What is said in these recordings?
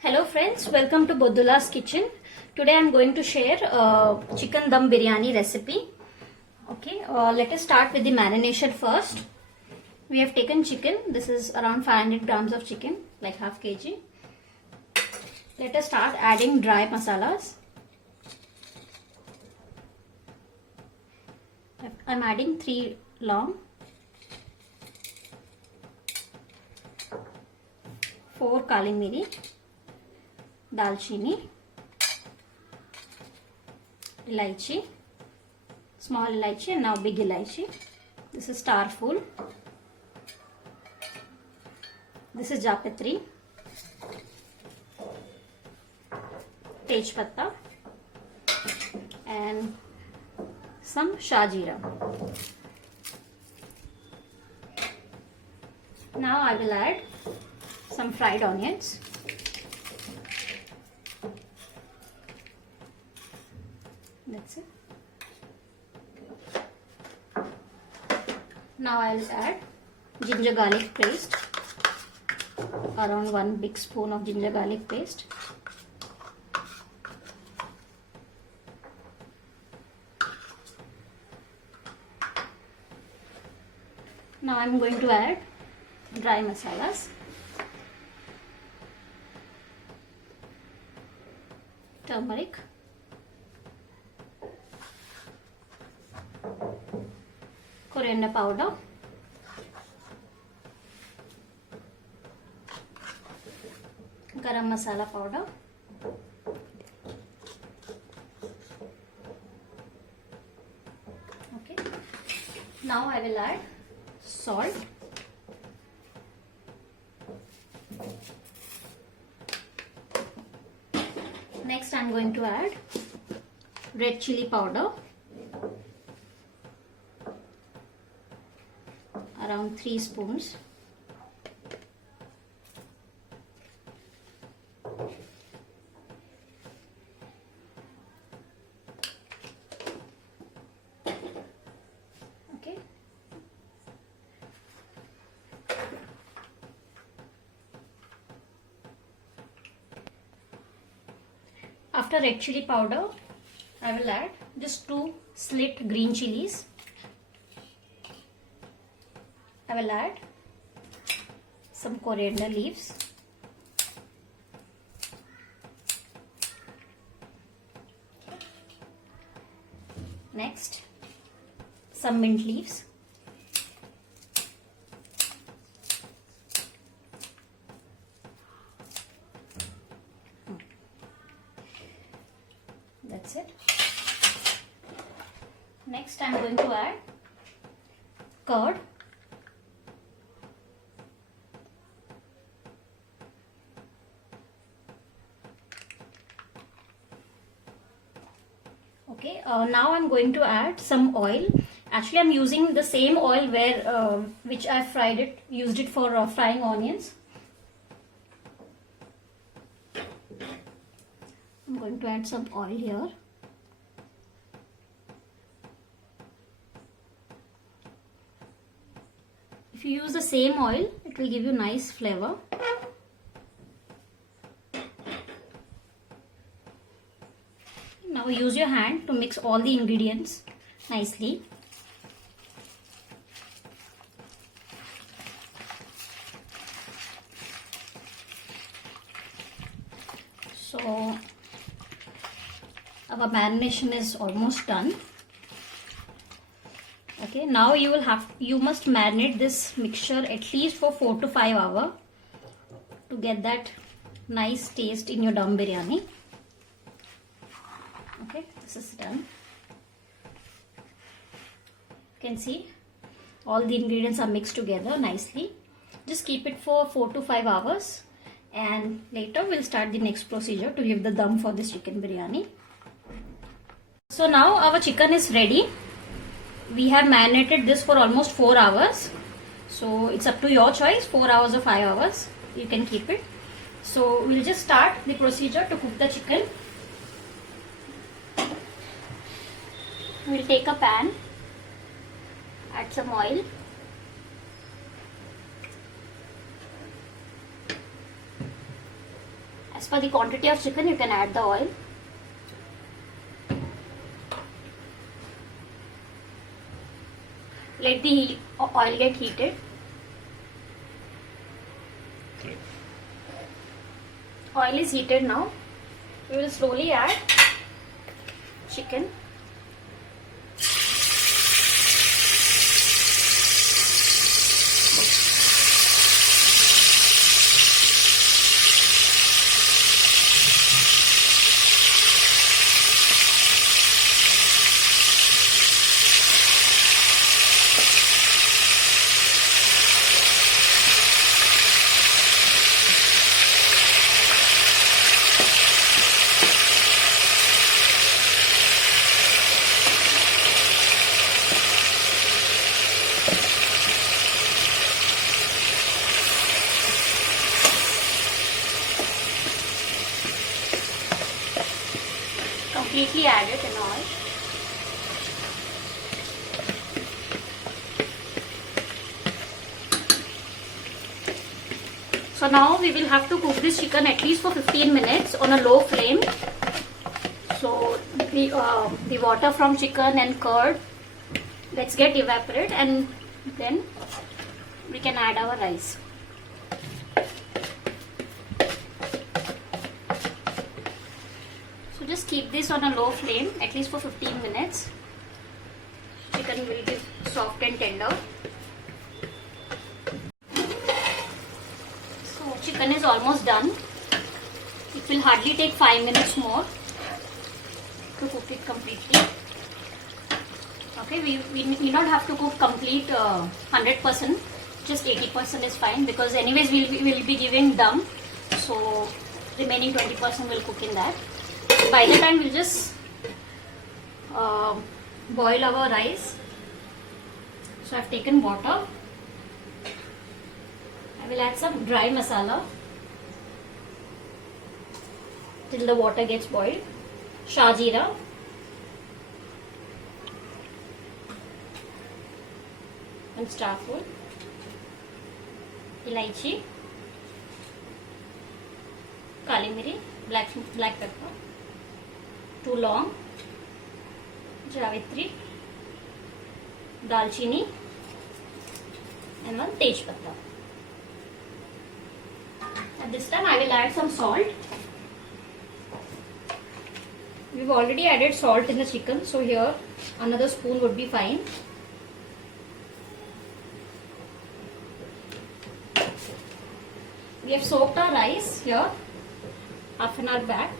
Hello friends, welcome to Bodula's kitchen. Today I am going to share chicken dum biryani recipe. Okay, let us start with the marination first. We have taken chicken. This is around 500 grams of chicken, like half kg. Let us start adding dry masalas. I am adding 3 long, 4 kali miri, dalchini, elaichi, small elaichi, and now big elaichi. This is star full. This is japatri, tej patta, and some shah jeera. Now I will add some fried onions. That's it. Now I will add ginger garlic paste, around 1 big spoon of ginger garlic paste. Now I am going to add dry masalas. Turmeric, coriander powder, garam masala powder, okay. Now I will add salt, next I am going to add red chili powder, around 3 spoons. Okay. After red chili powder, I will add just 2 slit green chilies. I will add some coriander leaves, next some mint leaves, that's it. Next I am going to add curd, okay. Now I'm going to add some oil. Actually I'm using the same oil where which I used it for frying onions. I'm going to add some oil here. If you use the same oil, it will give you nice flavor. Now use your hand to mix all the ingredients nicely. So our marination is almost done. Okay, now you must marinate this mixture at least for 4 to 5 hours to get that nice taste in your dum biryani. Okay, this is done. You can see all the ingredients are mixed together nicely. Just keep it for 4 to 5 hours and later we'll start the next procedure to give the dum for this chicken biryani. So now our chicken is ready. We have marinated this for almost 4 hours. So it's up to your choice, 4 hours or 5 hours. You can keep it. So we'll just start the procedure to cook the chicken. We'll take a pan, add some oil, As per the quantity of chicken, you can add the oil. Let the oil get heated. Oil is heated now. We will slowly add chicken. Completely add it in oil. So now we will have to cook this chicken at least for 15 minutes on a low flame. So the water from chicken and curd, let's get evaporate, and then we can add our rice. So just keep this on a low flame at least for 15 minutes. Chicken will be soft and tender. So chicken is almost done. It will hardly take 5 minutes more to cook it completely. Okay, we need not have to cook complete 100%. Just 80% is fine, because anyways we'll be giving dum. So remaining 20% will cook in that. By the time we'll just boil our rice. So I've taken water. I will add some dry masala till the water gets boiled. Shah jeera, and star fruit, elaichi, kali miri, black pepper, 2 long, javitri, dalchini, and 1 tej patta. At this time I will add some salt. We've already added salt in the chicken, so here another spoon would be fine. We have soaked our rice here half an hour back.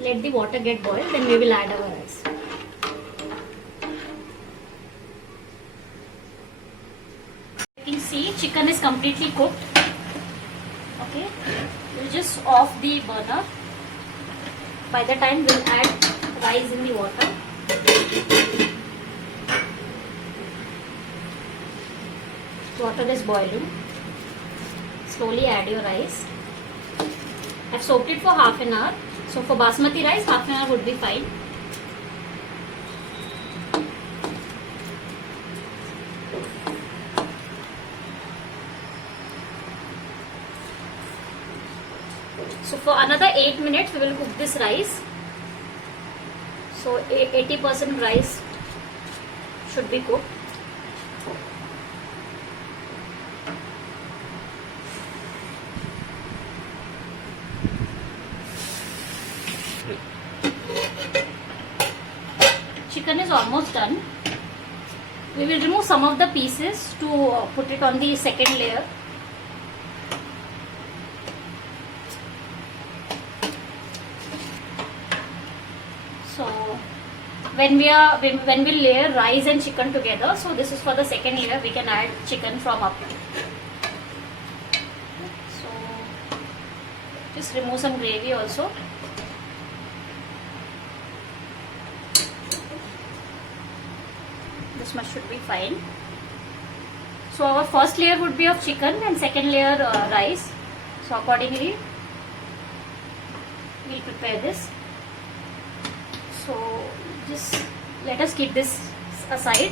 Let the water get boiled, then we will add our rice. You can see chicken is completely cooked. Okay, we'll just off the burner. By the time we'll add rice in the water. Water is boiling. Slowly add your rice. I've soaked it for half an hour. So for basmati rice, half an hour would be fine. So for another 8 minutes we will cook this rice. So 80% rice should be cooked. Chicken is almost done. We will remove some of the pieces to put it on the second layer. So when we layer rice and chicken together, so this is for the second layer, we can add chicken from up. So just remove some gravy also. This much should be fine. So our first layer would be of chicken and second layer rice. So accordingly we'll prepare this. So just let us keep this aside.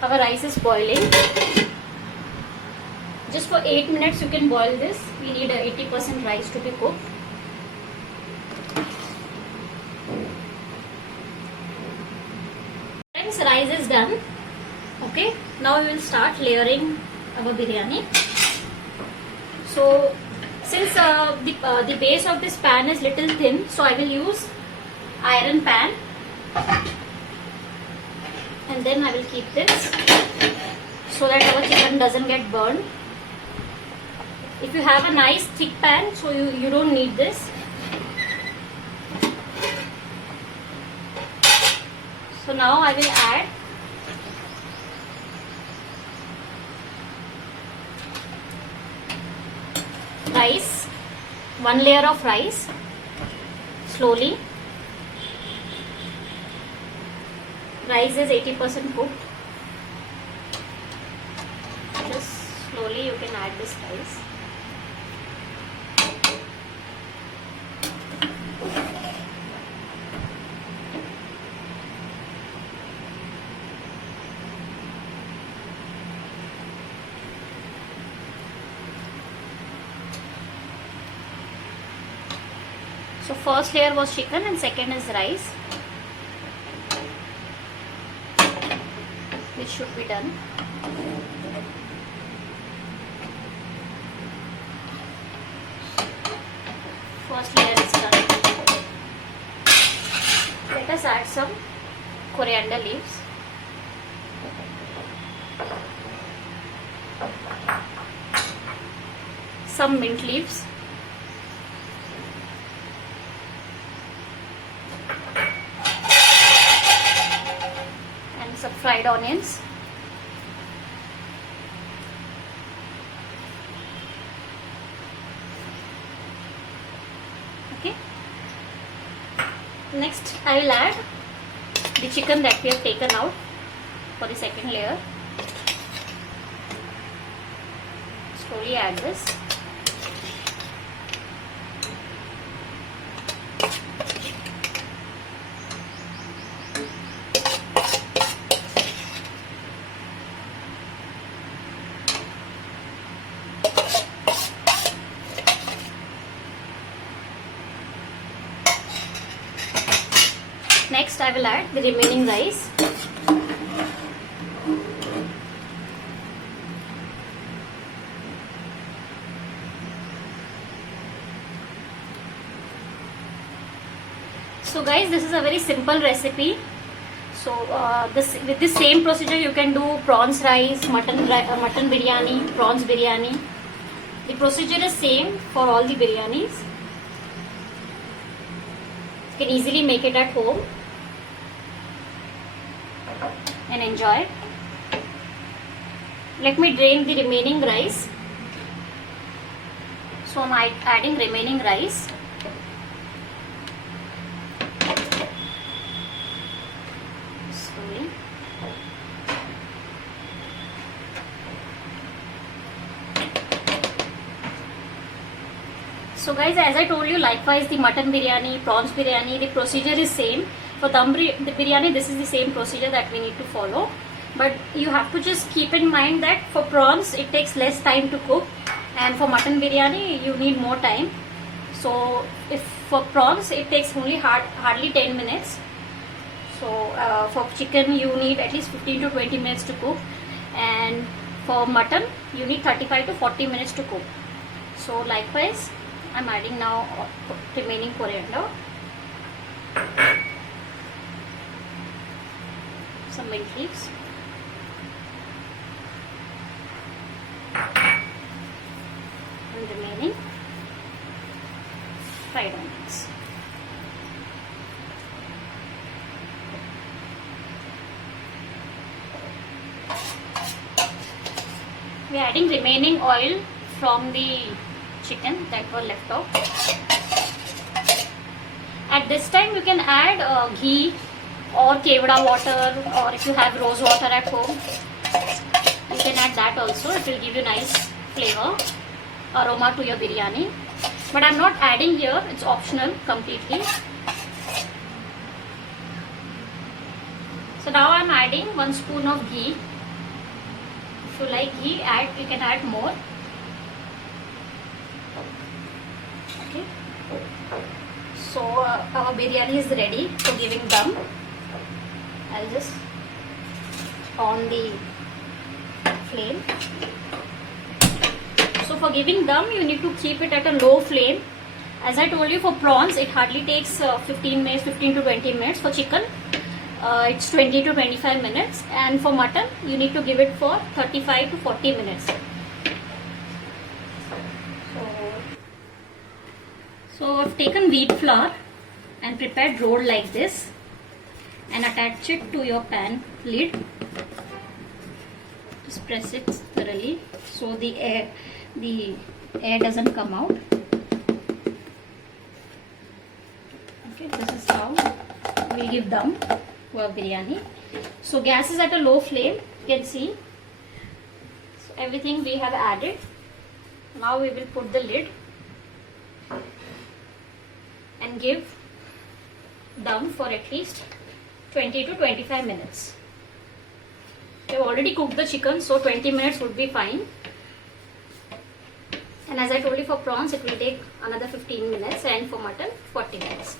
Our rice is boiling. Just for 8 minutes you can boil this. We need 80% rice to be cooked. Friends, rice is done. Okay, now we will start layering our biryani. So since the base of this pan is little thin, so I will use iron pan, and then I will keep this so that our chicken doesn't get burned. If you have a nice thick pan, so you don't need this. So now I will add rice, one layer of rice, slowly. Rice is 80% cooked. Just slowly you can add this rice. So first layer was chicken and second is rice, which should be done. First layer is done. Let us add some coriander leaves. Some mint leaves. And some fried onions. Okay. Next I will add the chicken that we have taken out for the second layer. Slowly add this. Next I will add the remaining rice. So guys, this is a very simple recipe. So with this same procedure you can do prawns rice, mutton biryani, prawns biryani. The procedure is same for all the biryanis. You can easily make it at home and enjoy. Let me drain the remaining rice. So I am adding remaining rice. Slowly. So guys, as I told you, likewise the mutton biryani, prawns biryani, the procedure is same. For the biryani, this is the same procedure that we need to follow. But you have to just keep in mind that for prawns, it takes less time to cook. And for mutton biryani, you need more time. So if for prawns, it takes only hardly 10 minutes. So for chicken, you need at least 15 to 20 minutes to cook. And for mutton, you need 35 to 40 minutes to cook. So likewise, I'm adding now remaining coriander. Some mint leaves, and remaining fried onions. We are adding remaining oil from the chicken that were left out. At this time you can add ghee or kevada water, or if you have rose water at home, you can add that also. It will give you nice flavor, aroma to your biryani. But I'm not adding here, it's optional completely. So now I'm adding 1 spoon of ghee. If you like ghee, you can add more. Okay. So our biryani is ready for giving dum. I'll just on the flame. So for giving dum, you need to keep it at a low flame. As I told you, for prawns, it hardly takes 15 to 20 minutes. For chicken, it's 20 to 25 minutes. And for mutton, you need to give it for 35 to 40 minutes. So I've taken wheat flour and prepared roll like this and attach it to your pan lid. Just press it thoroughly so the air doesn't come out. Okay, this is how we'll give dum to our biryani. So gas is at a low flame, you can see. So everything we have added. Now we will put the lid and give dum for at least 20 to 25 minutes. We have already cooked the chicken, so 20 minutes would be fine. And as I told you, for prawns it will take another 15 minutes, and for mutton 40 minutes.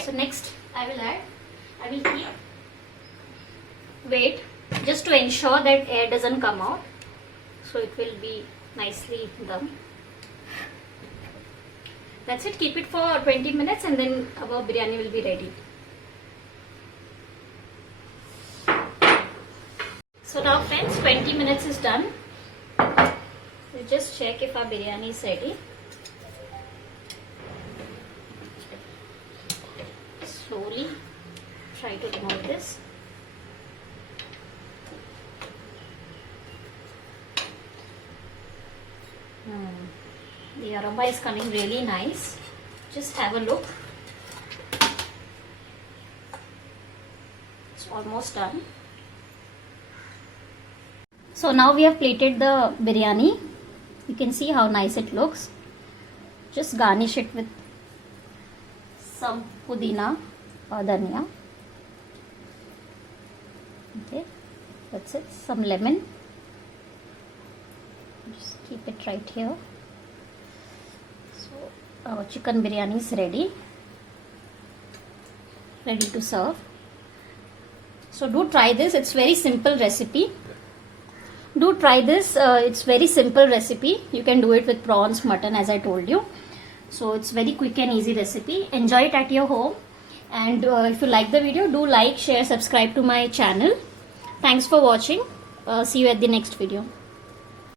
So next I will keep wait just to ensure that air doesn't come out, so it will be nicely done. That's it. Keep it for 20 minutes and then our biryani will be ready. So now friends, 20 minutes is done. We'll just check if our biryani is ready. Slowly try to remove this. The aroma is coming really nice. Just have a look. It's almost done. So now we have plated the biryani. You can see how nice it looks. Just garnish it with some pudina or dhania. Okay, that's it. Some lemon. Just keep it right here. So our chicken biryani is ready to serve. So do try this. It's very simple recipe. Do try this. It's very simple recipe. You can do it with prawns, mutton, as I told you. So it's very quick and easy recipe. Enjoy it at your home. And if you like the video, do like, share, subscribe to my channel. Thanks for watching. See you at the next video.